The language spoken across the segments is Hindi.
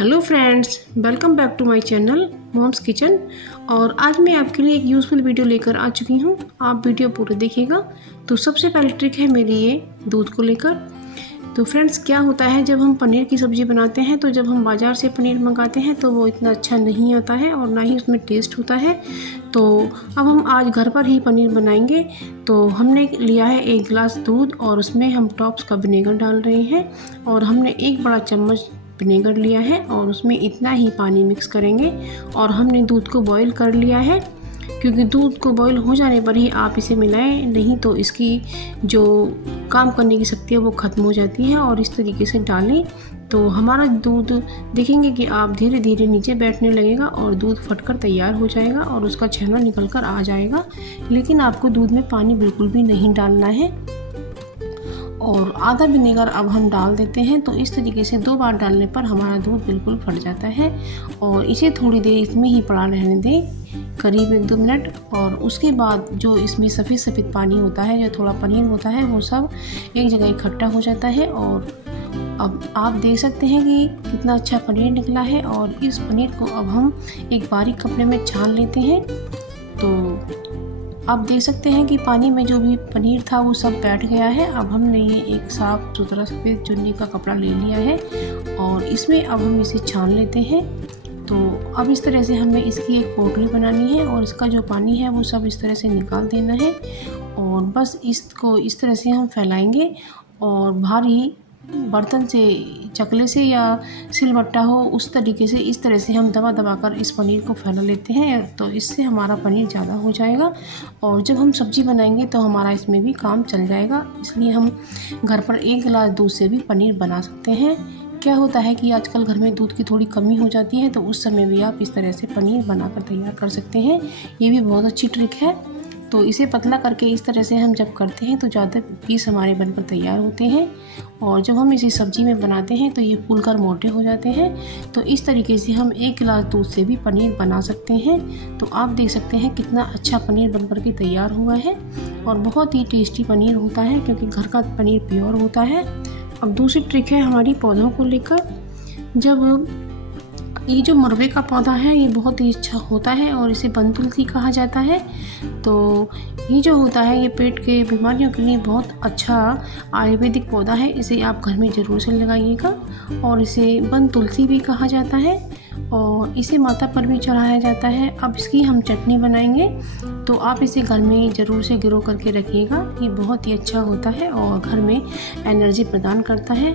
Hello friends, welcome back to my channel mom's kitchen. और आज मैं आपके लिए एक यूज़फुल वीडियो लेकर आ चुकी हूँ। आप वीडियो पूरा देखिएगा। तो सबसे पहली ट्रिक है मेरी ये दूध को लेकर। तो फ्रेंड्स, क्या होता है जब हम पनीर की सब्ज़ी बनाते हैं तो जब हम बाज़ार से पनीर मंगाते हैं तो वो इतना अच्छा नहीं आता है और ना ही उसमें टेस्ट होता है। तो अब हम आज घर पर ही पनीर बनाएंगे। तो हमने लिया है 1 गिलास दूध और उसमें हम टॉप्स का विनेगर डाल रहे हैं और हमने 1 बड़ा चम्मच विनेगर लिया है और उसमें इतना ही पानी मिक्स करेंगे और हमने दूध को बॉईल कर लिया है, क्योंकि दूध को बॉईल हो जाने पर ही आप इसे मिलाएं, नहीं तो इसकी जो काम करने की शक्ति है वो ख़त्म हो जाती है। और इस तरीके से डालें तो हमारा दूध देखेंगे कि आप धीरे धीरे नीचे बैठने लगेगा और दूध फटकर तैयार हो जाएगा और उसका छेना निकल कर आ जाएगा। लेकिन आपको दूध में पानी बिल्कुल भी नहीं डालना है। और आधा विनेगर अब हम डाल देते हैं। तो इस तरीके से 2 बार डालने पर हमारा दूध बिल्कुल फट जाता है और इसे थोड़ी देर इसमें ही पड़ा रहने दें, करीब 1-2 मिनट। और उसके बाद जो इसमें सफ़ेद सफ़ेद पानी होता है, जो थोड़ा पनीर होता है, वो सब एक जगह इकट्ठा हो जाता है। और अब आप देख सकते हैं कि कितना अच्छा पनीर निकला है। और इस पनीर को अब हम एक बारीक कपड़े में छान लेते हैं। तो आप देख सकते हैं कि पानी में जो भी पनीर था वो सब बैठ गया है। अब हमने ये एक साफ सुथरा सफ़ेद चुन्नी का कपड़ा ले लिया है और इसमें अब हम इसे छान लेते हैं। तो अब इस तरह से हमें इसकी एक पोटली बनानी है और इसका जो पानी है वो सब इस तरह से निकाल देना है। और बस इसको इस तरह से हम फैलाएंगे और भारी बर्तन से, चकले से या सिलबट्टा हो, उस तरीके से इस तरह से हम दबा दबा कर इस पनीर को फैला लेते हैं। तो इससे हमारा पनीर ज़्यादा हो जाएगा और जब हम सब्ज़ी बनाएंगे तो हमारा इसमें भी काम चल जाएगा। इसलिए हम घर पर 1 गिलास दूध से भी पनीर बना सकते हैं। क्या होता है कि आजकल घर में दूध की थोड़ी कमी हो जाती है, तो उस समय भी आप इस तरह से पनीर बनाकर तैयार कर सकते हैं। ये भी बहुत अच्छी ट्रिक है। तो इसे पतला करके इस तरह से हम जब करते हैं तो ज़्यादा पीस हमारे बनकर तैयार होते हैं। और जब हम इसे सब्ज़ी में बनाते हैं तो ये फूलकर मोटे हो जाते हैं। तो इस तरीके से हम 1 गिलास दूध से भी पनीर बना सकते हैं। तो आप देख सकते हैं कितना अच्छा पनीर बनकर के तैयार हुआ है और बहुत ही टेस्टी पनीर होता है, क्योंकि घर का पनीर प्योर होता है। अब दूसरी ट्रिक है हमारी पौधों को लेकर। जब ये जो मरवे का पौधा है ये बहुत ही अच्छा होता है और इसे वन तुलसी कहा जाता है। तो ये जो होता है ये पेट के बीमारियों के लिए बहुत अच्छा आयुर्वेदिक पौधा है। इसे आप घर में ज़रूर से लगाइएगा। और इसे वन तुलसी भी कहा जाता है और इसे माता पर भी चढ़ाया जाता है। अब इसकी हम चटनी बनाएंगे, तो आप इसे घर में ज़रूर से गिरो करके रखिएगा। ये बहुत ही अच्छा होता है और घर में एनर्जी प्रदान करता है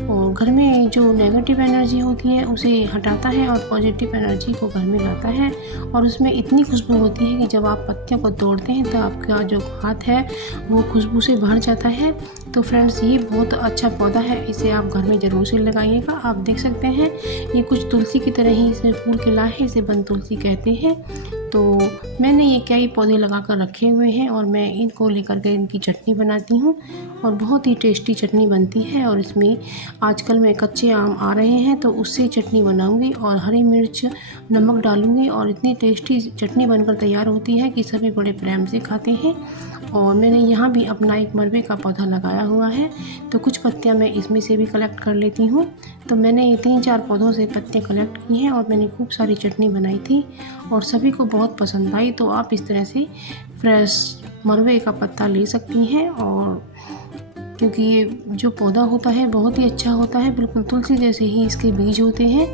और घर में जो नेगेटिव एनर्जी होती है उसे हटाता है और पॉजिटिव एनर्जी को घर में लाता है। और उसमें इतनी खुशबू होती है कि जब आप पत्तियों को तोड़ते हैं तो आपका जो हाथ है वो खुशबू से भर जाता है। तो फ्रेंड्स, ये बहुत अच्छा पौधा है, इसे आप घर में ज़रूर से लगाइएगा। आप देख सकते हैं ये कुछ तुलसी की तरह ही इसमें फूल खिला है, इसे वन तुलसी कहते हैं। तो मैंने ये कई पौधे लगा कर रखे हुए हैं और मैं इनको लेकर के इनकी चटनी बनाती हूँ और बहुत ही टेस्टी चटनी बनती है। और इसमें आजकल में कच्चे आम आ रहे हैं तो उससे चटनी बनाऊंगी और हरी मिर्च, नमक डालूंगी और इतनी टेस्टी चटनी बनकर तैयार होती है कि सभी बड़े प्रेम से खाते हैं। और मैंने यहाँ भी अपना एक मरवे का पौधा लगाया हुआ है, तो कुछ पत्तियाँ मैं इसमें से भी कलेक्ट कर लेती हूँ। तो मैंने ये 3-4 पौधों से पत्तियाँ कलेक्ट की हैं और मैंने खूब सारी चटनी बनाई थी और सभी को बहुत पसंद आई। तो आप इस तरह से फ्रेश मरवे का पत्ता ले सकती हैं। और क्योंकि ये जो पौधा होता है बहुत ही अच्छा होता है, बिल्कुल तुलसी जैसे ही इसके बीज होते हैं।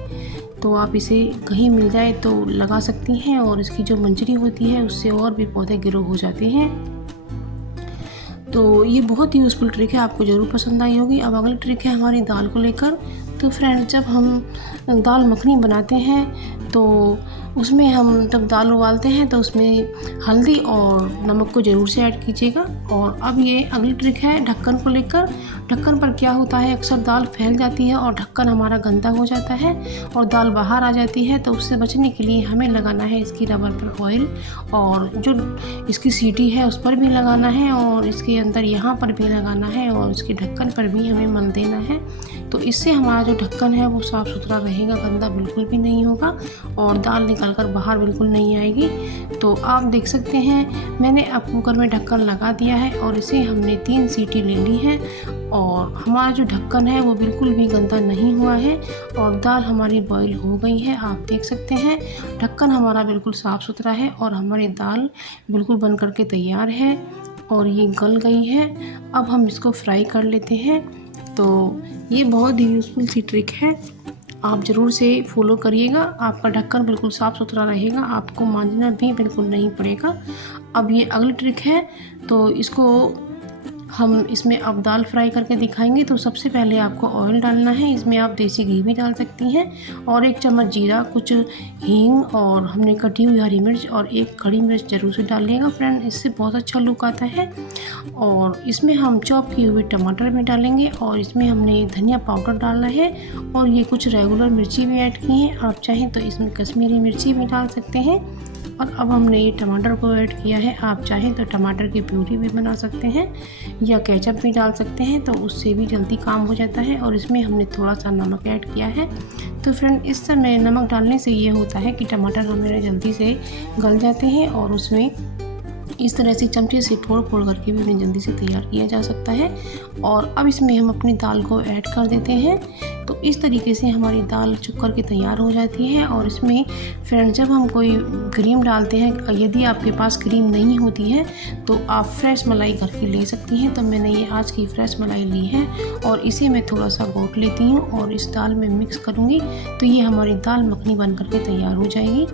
तो आप इसे कहीं मिल जाए तो लगा सकती हैं और इसकी जो मंजरी होती है उससे और भी पौधे ग्रो हो जाते हैं। तो ये बहुत ही यूज़फुल ट्रिक है, आपको ज़रूर पसंद आई होगी। अब अगली ट्रिक है हमारी दाल को लेकर। तो फ्रेंड्स, जब हम दाल मखनी बनाते हैं तो उसमें हम जब दाल उबालते हैं तो उसमें हल्दी और नमक को ज़रूर से ऐड कीजिएगा। और अब ये अगली ट्रिक है ढक्कन को लेकर। ढक्कन पर क्या होता है, अक्सर दाल फैल जाती है और ढक्कन हमारा गंदा हो जाता है और दाल बाहर आ जाती है। तो उससे बचने के लिए हमें लगाना है इसकी रबर पर ऑयल और जो इसकी सीटी है उस पर भी लगाना है और इसके अंदर यहाँ पर भी लगाना है और इसके ढक्कन पर भी हमें मल देना है। तो इससे हमारा जो ढक्कन है वो साफ़ सुथरा रहेगा, गंदा बिल्कुल भी नहीं होगा और दाल निकल कर बाहर बिल्कुल नहीं आएगी। तो आप देख सकते हैं मैंने अब कुकर में ढक्कन लगा दिया है और इसे हमने 3 सीटी ले ली है और हमारा जो ढक्कन है वो बिल्कुल भी गंदा नहीं हुआ है और दाल हमारी बॉईल हो गई है। आप देख सकते हैं ढक्कन हमारा बिल्कुल साफ़ सुथरा है और हमारी दाल बिल्कुल बन कर के तैयार है और ये गल गई है। अब हम इसको फ्राई कर लेते हैं। तो ये बहुत ही यूज़फुल सी ट्रिक है, आप ज़रूर से फॉलो करिएगा। आपका ढक्कन बिल्कुल साफ़ सुथरा रहेगा, आपको मांजना भी बिल्कुल नहीं पड़ेगा। अब ये अगली ट्रिक है, तो इसको हम इसमें अब दाल फ्राई करके दिखाएंगे। तो सबसे पहले आपको ऑयल डालना है, इसमें आप देसी घी भी डाल सकती हैं और 1 चम्मच जीरा, कुछ हींग और हमने कटी हुई हरी मिर्च और 1 खड़ी मिर्च ज़रूर से डालिएगा फ्रेंड, इससे बहुत अच्छा लुक आता है। और इसमें हम चॉप किए हुए टमाटर भी डालेंगे और इसमें हमने धनिया पाउडर डालना है और ये कुछ रेगुलर मिर्ची भी ऐड की हैं, आप चाहें तो इसमें कश्मीरी मिर्ची भी डाल सकते हैं। और अब हमने ये टमाटर को ऐड किया है, आप चाहें तो टमाटर की प्यूरी भी बना सकते हैं या केचप भी डाल सकते हैं, तो उससे भी जल्दी काम हो जाता है। और इसमें हमने थोड़ा सा नमक ऐड किया है। तो फ्रेंड इस समय नमक डालने से ये होता है कि टमाटर हमारे जल्दी से गल जाते हैं और उसमें इस तरह से चमचे से फोड़ करके भी उन्हें जल्दी से तैयार किया जा सकता है। और अब इसमें हम अपनी दाल को ऐड कर देते हैं। तो इस तरीके से हमारी दाल चुक कर के तैयार हो जाती है। और इसमें फ्रेंड जब हम कोई क्रीम डालते हैं, यदि आपके पास क्रीम नहीं होती है तो आप फ्रेश मलाई घर की ले सकती हैं। तो मैंने ये आज की फ्रेश मलाई ली है और इसे मैं थोड़ा सा घोट लेती हूँ और इस दाल में मिक्स करूँगी, तो ये हमारी दाल मखनी बन करके तैयार हो जाएगी।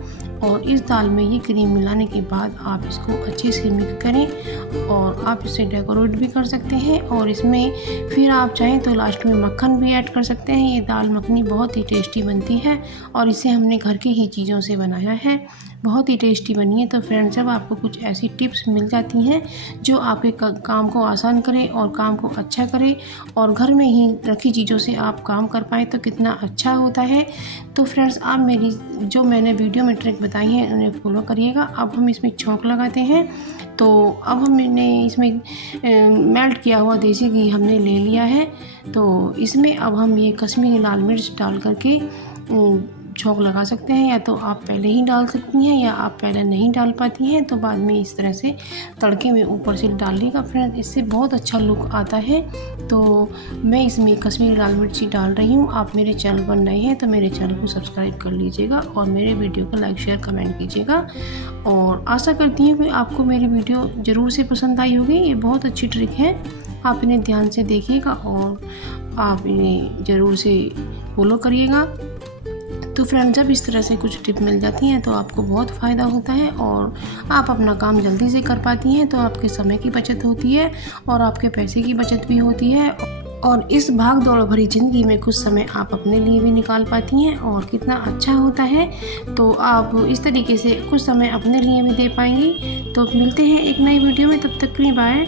और इस दाल में ये क्रीम मिलाने के बाद आप इसको अच्छे से मिक्स करें और आप इसे डेकोरेट भी कर सकते हैं। और इसमें फिर आप चाहें तो लास्ट में मक्खन भी ऐड कर सकते हैं। ये दाल मखनी बहुत ही टेस्टी बनती है और इसे हमने घर की ही चीज़ों से बनाया है, बहुत ही टेस्टी बनी है। तो फ्रेंड्स जब आपको कुछ ऐसी टिप्स मिल जाती हैं जो आपके काम को आसान करे और काम को अच्छा करे और घर में ही रखी चीज़ों से आप काम कर पाएँ तो कितना अच्छा होता है। तो फ्रेंड्स आप मेरी जो मैंने वीडियो में ट्रिक बताई है उन्हें फॉलो करिएगा। अब हम इसमें छौंक लगाते हैं। तो अब हमने इसमें मेल्ट किया हुआ देसी घी हमने ले लिया है। तो इसमें अब हम ये कश्मीरी लाल मिर्च डाल करके छौंक लगा सकते हैं, या तो आप पहले ही डाल सकती हैं या आप पहले नहीं डाल पाती हैं तो बाद में इस तरह से तड़के में ऊपर से डालिएगा फ्रेंड, इससे बहुत अच्छा लुक आता है। तो मैं इसमें कश्मीरी लाल मिर्ची डाल रही हूँ। आप मेरे चैनल पर नए हैं तो मेरे चैनल को सब्सक्राइब कर लीजिएगा और मेरे वीडियो को लाइक शेयर कमेंट कीजिएगा। और आशा करती हूँ कि आपको मेरी वीडियो ज़रूर से पसंद आई होगी। ये बहुत अच्छी ट्रिक है, आप इन्हें ध्यान से देखिएगा और आप इन्हें ज़रूर से फॉलो करिएगा। तो फ्रेंड जब इस तरह से कुछ टिप मिल जाती हैं तो आपको बहुत फ़ायदा होता है और आप अपना काम जल्दी से कर पाती हैं। तो आपके समय की बचत होती है और आपके पैसे की बचत भी होती है और इस भाग दौड़ भरी ज़िंदगी में कुछ समय आप अपने लिए भी निकाल पाती हैं और कितना अच्छा होता है। तो आप इस तरीके से कुछ समय अपने लिए भी दे पाएंगी। तो मिलते हैं एक नई वीडियो में, तब तक के लिए बाय।